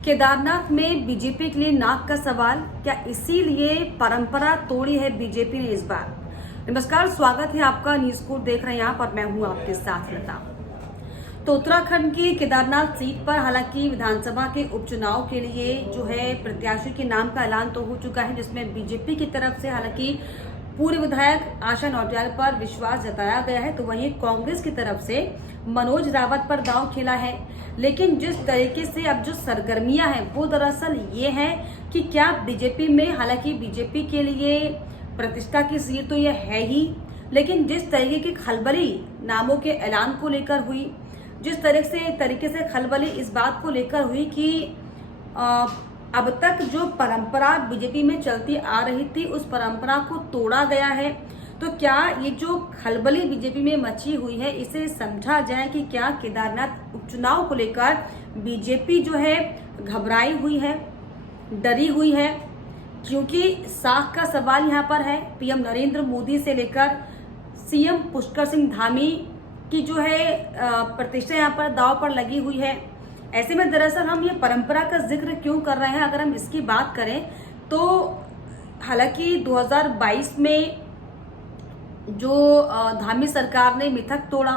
केदारनाथ में बीजेपी के लिए नाक का सवाल, क्या इसीलिए परंपरा तोड़ी है बीजेपी ने इस बार। नमस्कार, स्वागत है आपका न्यूज कोड देख रहे हैं आप और मैं हूं आपके साथ लता। तो उत्तराखंड की केदारनाथ सीट पर हालांकि विधानसभा के उपचुनाव के लिए जो है प्रत्याशी के नाम का ऐलान तो हो चुका है, जिसमें बीजेपी की तरफ से हालांकि पूर्व विधायक आशा नौटियाल पर विश्वास जताया गया है, तो वहीं कांग्रेस की तरफ से मनोज रावत पर दांव खेला है। लेकिन जिस तरीके से अब जो सरगर्मियां हैं वो दरअसल ये हैं कि क्या बीजेपी में, हालांकि बीजेपी के लिए प्रतिष्ठा की सीट तो ये है ही, लेकिन जिस तरीके की खलबली नामों के ऐलान को लेकर हुई, जिस तरीके से खलबली इस बात को लेकर हुई कि अब तक जो परंपरा बीजेपी में चलती आ रही थी उस परंपरा को तोड़ा गया है, तो क्या ये जो खलबली बीजेपी में मची हुई है इसे समझा जाए कि क्या केदारनाथ उपचुनाव को लेकर बीजेपी जो है घबराई हुई है, डरी हुई है। क्योंकि साख का सवाल यहाँ पर है, पीएम नरेंद्र मोदी से लेकर सीएम पुष्कर सिंह धामी की जो है प्रतिष्ठा यहाँ पर दांव पर लगी हुई है। ऐसे में दरअसल हम ये परंपरा का जिक्र क्यों कर रहे हैं, अगर हम इसकी बात करें तो हालांकि 2022 में जो धामी सरकार ने मिथक तोड़ा,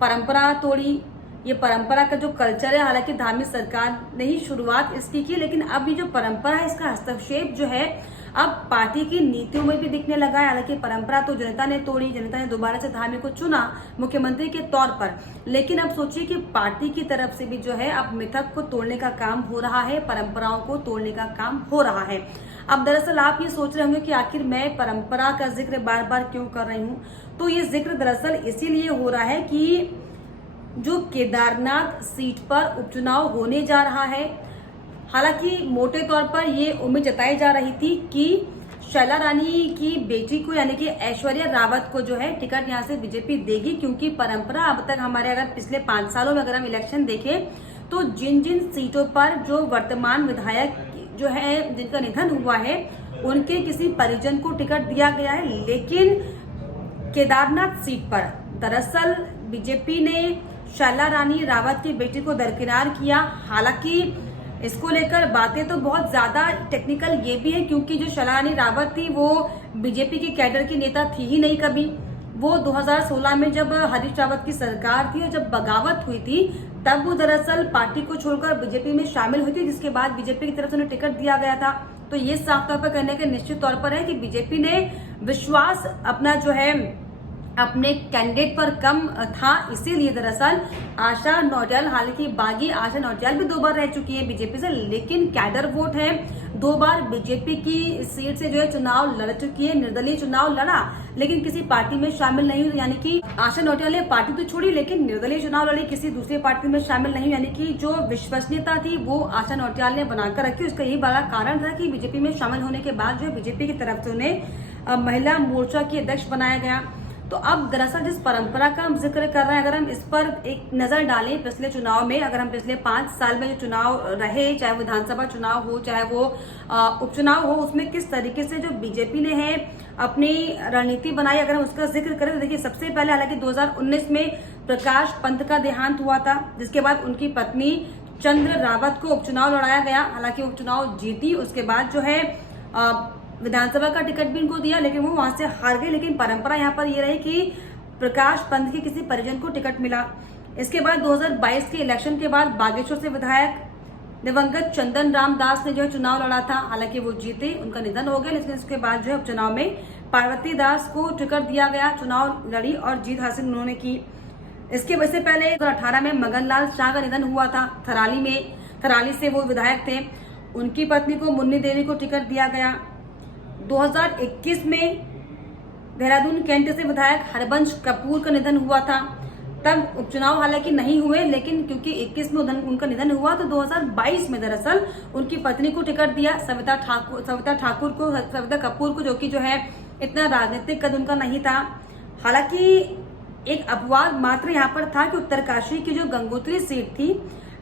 परंपरा तोड़ी, ये परंपरा का जो कल्चर है, हालांकि धामी सरकार ने ही शुरुआत इसकी की, लेकिन अब ये जो परंपरा है इसका हस्तक्षेप जो है अब पार्टी की नीतियों में भी दिखने लगा है। हालांकि परंपरा तो जनता ने तोड़ी, जनता ने दोबारा से धामी को चुना मुख्यमंत्री के तौर पर, लेकिन अब सोचिए कि पार्टी की तरफ से भी जो है अब मिथक को तोड़ने का काम हो रहा है, परंपराओं को तोड़ने का काम हो रहा है। अब दरअसल आप ये सोच रहे होंगे कि आखिर मैं परंपरा का जिक्र बार बार क्यों कर रही हूँ, तो ये जिक्र दरअसल इसीलिए हो रहा है कि जो केदारनाथ सीट पर उपचुनाव होने जा रहा है, हालांकि मोटे तौर पर ये उम्मीद जताई जा रही थी कि शैला रानी की बेटी को यानी कि ऐश्वर्या रावत को जो है टिकट यहाँ से बीजेपी देगी, क्योंकि परंपरा अब तक हमारे अगर पिछले 5 सालों में अगर हम इलेक्शन देखें तो जिन जिन सीटों पर जो वर्तमान विधायक जो है जिनका निधन हुआ है उनके किसी परिजन को टिकट दिया गया है, लेकिन केदारनाथ सीट पर दरअसल बीजेपी ने शैला रानी रावत की बेटी को दरकिनार किया। हालांकि इसको लेकर बातें तो बहुत ज्यादा टेक्निकल ये भी है, क्योंकि जो शैला रानी रावत थी वो बीजेपी की कैडर की नेता थी ही नहीं कभी। वो 2016 में जब हरीश रावत की सरकार थी और जब बगावत हुई थी तब वो दरअसल पार्टी को छोड़कर बीजेपी में शामिल हुई थी, जिसके बाद बीजेपी की तरफ से उन्हें टिकट दिया गया था। तो ये साफ तौर पर कहने के निश्चित तौर पर है कि बीजेपी ने विश्वास अपना जो है अपने कैंडिडेट पर कम था, इसीलिए दरअसल आशा नौटियाल, हालांकि बागी आशा नौटियाल भी 2 बार रह चुकी है बीजेपी से, लेकिन कैडर वोट है, 2 बार बीजेपी की सीट से जो है चुनाव लड़ चुकी है, निर्दलीय चुनाव लड़ा, लेकिन किसी पार्टी में शामिल नहीं हुई। यानी कि आशा नौटियाल ने पार्टी तो छोड़ी लेकिन निर्दलीय चुनाव लड़ी, किसी दूसरी पार्टी में शामिल नहीं, यानी कि जो विश्वसनीयता थी वो आशा नौटियाल ने बनाकर रखी। उसका यही बड़ा कारण था कि बीजेपी में शामिल होने के बाद जो है बीजेपी की तरफ से उन्हें महिला मोर्चा की अध्यक्ष बनाया गया। तो अब दरअसल जिस परंपरा का हम जिक्र कर रहे हैं, अगर हम इस पर एक नजर डालें पिछले चुनाव में, अगर हम पिछले 5 साल में जो चुनाव रहे, चाहे विधानसभा चुनाव हो चाहे वो उपचुनाव हो, उसमें किस तरीके से जो बीजेपी ने है अपनी रणनीति बनाई, अगर हम उसका जिक्र करें तो देखिए सबसे पहले हालांकि 2019 में प्रकाश पंत का देहांत हुआ था, जिसके बाद उनकी पत्नी चंद्र रावत को उपचुनाव लड़ाया गया। हालांकि उपचुनाव जीती, उसके बाद जो है विधानसभा का टिकट भी इनको दिया, लेकिन वो वहां से हार गए। लेकिन परंपरा यहाँ पर ये रही कि प्रकाश पंत के किसी परिजन को टिकट मिला। इसके बाद 2022 के इलेक्शन के बाद बागेश्वर से विधायक दिवंगत चंदन राम दास ने जो है चुनाव लड़ा था, हालांकि वो जीते, उनका निधन हो गया, लेकिन उसके बाद जो है उपचुनाव में पार्वती दास को टिकट दिया गया, चुनाव लड़ी और जीत हासिल उन्होंने की। इसके वजह से पहले 2018 में मगन लाल शाह का निधन हुआ था थराली में, थराली से वो विधायक थे, उनकी पत्नी को मुन्नी देवी को टिकट दिया गया। 2021 में देहरादून कैंट से विधायक हरबंश कपूर का निधन हुआ था, तब उपचुनाव हालांकि नहीं हुए, लेकिन क्योंकि 21 में उनका निधन हुआ तो 2022 में दरअसल उनकी पत्नी को टिकट दिया, सविता कपूर को, जो कि जो है इतना राजनीतिक कद उनका नहीं था। हालांकि एक अपवाद मात्र यहाँ पर था कि उत्तरकाशी की जो गंगोत्री सीट थी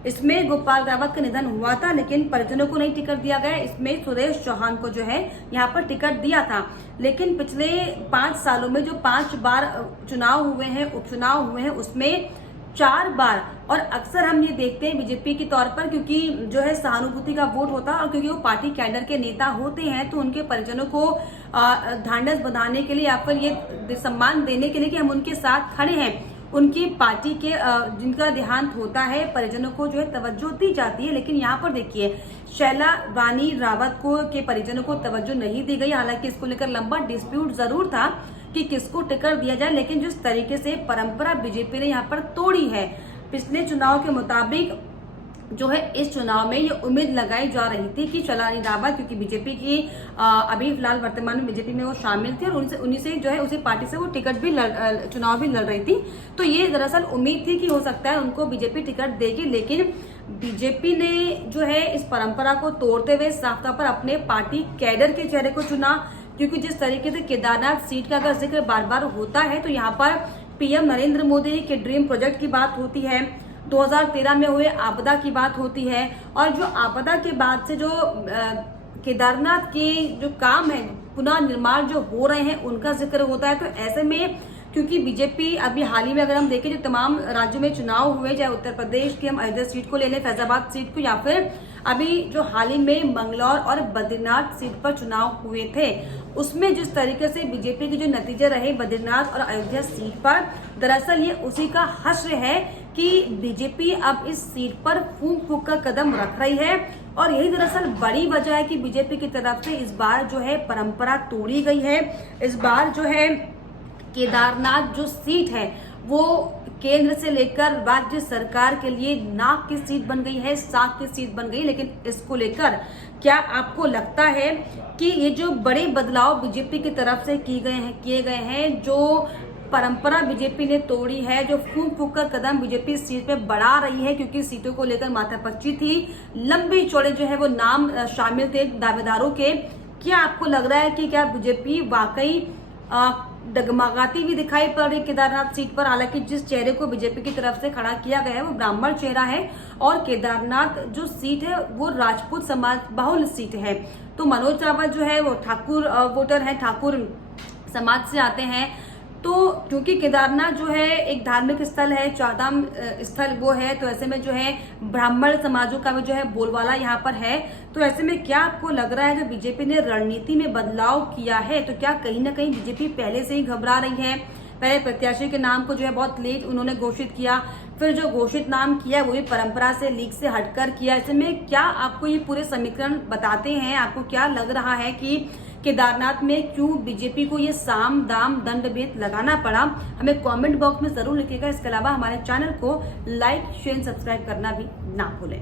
इसमें गोपाल रावत का निधन हुआ था, लेकिन परिजनों को नहीं टिकट दिया गया, इसमें सुरेश चौहान को जो है यहाँ पर टिकट दिया था। लेकिन पिछले 5 सालों में जो 5 बार चुनाव हुए हैं, उपचुनाव हुए हैं, उसमें 4 बार। और अक्सर हम ये देखते हैं बीजेपी के तौर पर, क्योंकि जो है सहानुभूति का वोट होता है और क्योंकि वो पार्टी कैडर के नेता होते हैं, तो उनके परिजनों को ढांढस बंधाने के लिए या फिर ये सम्मान देने के लिए कि हम उनके साथ खड़े हैं, उनकी पार्टी के जिनका देहांत होता है परिजनों को जो है तवज्जो दी जाती है। लेकिन यहाँ पर देखिए शैला रानी रावत को के परिजनों को तवज्जो नहीं दी गई। हालांकि इसको लेकर लंबा डिस्प्यूट जरूर था कि किसको टिकट दिया जाए, लेकिन जिस तरीके से परंपरा बीजेपी ने यहाँ पर तोड़ी है, पिछले चुनाव के मुताबिक जो है इस चुनाव में ये उम्मीद लगाई जा रही थी कि शैला रानी रावत, क्योंकि बीजेपी की अभी फिलहाल वर्तमान में बीजेपी में वो शामिल थी और उन्हीं से जो है उसी पार्टी से वो टिकट भी चुनाव भी लड़ रही थी, तो ये दरअसल उम्मीद थी कि हो सकता है उनको बीजेपी टिकट देगी। लेकिन बीजेपी ने जो है इस परंपरा को तोड़ते हुए साफ तौर पर अपने पार्टी कैडर के चेहरे को चुना, क्योंकि जिस तरीके से केदारनाथ सीट का अगर जिक्र बार बार होता है तो यहाँ पर पीएम नरेंद्र मोदी के ड्रीम प्रोजेक्ट की बात होती है, 2013 में हुए आपदा की बात होती है, और जो आपदा के बाद से जो केदारनाथ के जो काम है पुनः निर्माण जो हो रहे हैं उनका जिक्र होता है। तो ऐसे में क्योंकि बीजेपी अभी हाल ही में अगर हम देखें जो तमाम राज्यों में चुनाव हुए, चाहे उत्तर प्रदेश की हम अयोध्या सीट को ले लें, फैजाबाद सीट को, या फिर अभी जो हाल ही में मंगलौर और बद्रीनाथ सीट पर चुनाव हुए थे, उसमें जिस तरीके से बीजेपी के जो नतीजे रहे बद्रीनाथ और अयोध्या सीट पर, दरअसल ये उसी का हश्र है कि बीजेपी अब इस सीट पर फूंक फूंक का कदम रख रही है। और यही दरअसल बड़ी वजह है कि बीजेपी की तरफ से इस बार जो है परंपरा तोड़ी गई है। इस बार जो है केदारनाथ जो सीट है वो केंद्र से लेकर राज्य सरकार के लिए नाक की सीट बन गई है, साख की सीट बन गई। लेकिन इसको लेकर क्या आपको लगता है कि ये जो बड़े बदलाव बीजेपी की तरफ से किए गए हैं, जो परंपरा बीजेपी ने तोड़ी है, जो फूंक फूंक का कदम बीजेपी सीट पे बढ़ा रही है, क्योंकि सीटों को लेकर माथापच्ची थी, लंबी चौड़े जो है वो नाम शामिल थे दावेदारों के, क्या आपको लग रहा है कि क्या बीजेपी वाकई डगमगाती भी दिखाई पड़ रही केदारनाथ सीट पर? हालांकि जिस चेहरे को बीजेपी की तरफ से खड़ा किया गया है वो ब्राह्मण चेहरा है और केदारनाथ जो सीट है वो राजपूत समाज बहुल सीट है। तो मनोज रावत जो है वो ठाकुर वोटर है, ठाकुर समाज से आते हैं। तो क्योंकि केदारनाथ जो है एक धार्मिक स्थल है, चारधाम स्थल वो है, तो ऐसे में जो है ब्राह्मण समाजों का भी जो है बोलबाला यहाँ पर है। तो ऐसे में क्या आपको लग रहा है जो बीजेपी ने रणनीति में बदलाव किया है, तो क्या कहीं ना कहीं बीजेपी पहले से ही घबरा रही है? पहले प्रत्याशी के नाम को जो है बहुत लेट उन्होंने घोषित किया, फिर जो घोषित नाम किया वो भी परंपरा से लीक से हटकर किया। ऐसे में क्या आपको ये पूरे समीकरण बताते हैं? आपको क्या लग रहा है कि केदारनाथ में क्यों बीजेपी को ये साम दाम दंड भेद लगाना पड़ा? हमें कमेंट बॉक्स में जरूर लिखिएगा। इसके अलावा हमारे चैनल को लाइक शेयर सब्सक्राइब करना भी ना भूलें।